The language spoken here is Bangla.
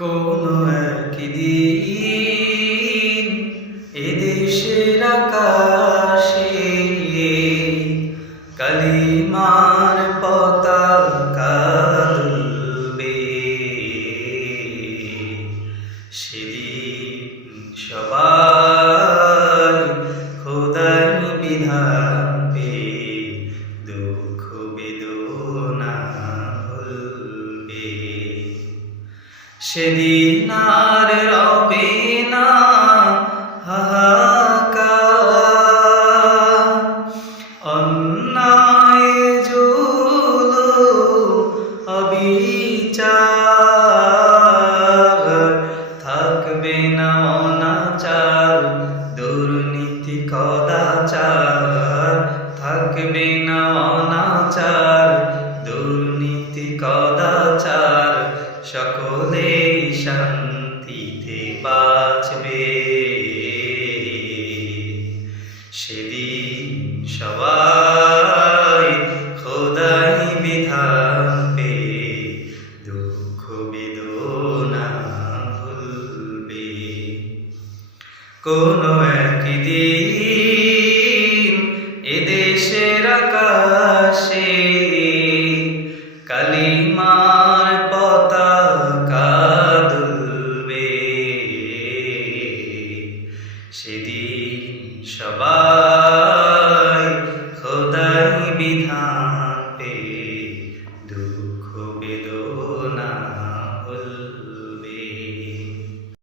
কোনো একদিন এদেশের আকাশে কালিমার পতাকা দুলবে। সেদিন সবাই খোদার বিধান পেয়ে দুঃখ বেদনা ভুলবে। সেদিন আর রবে না হাহাকার, অন্যায় জুলুম অবিচার, থাকবে না অনাচার দুর্নীতি কদাচার, থাকবে না অনাচার দুর্নীতি কদাচার, সকলেই শান্তিতে বাঁচবে। সেদিন সবাই খোদাই বিধান পেয়ে দুঃখ বেদনা ভুলবে। কোনো একদিন এদেশের আকাশে কালিমার পতাকা দুলবে। সেদিন সবাই খোদাই বিধান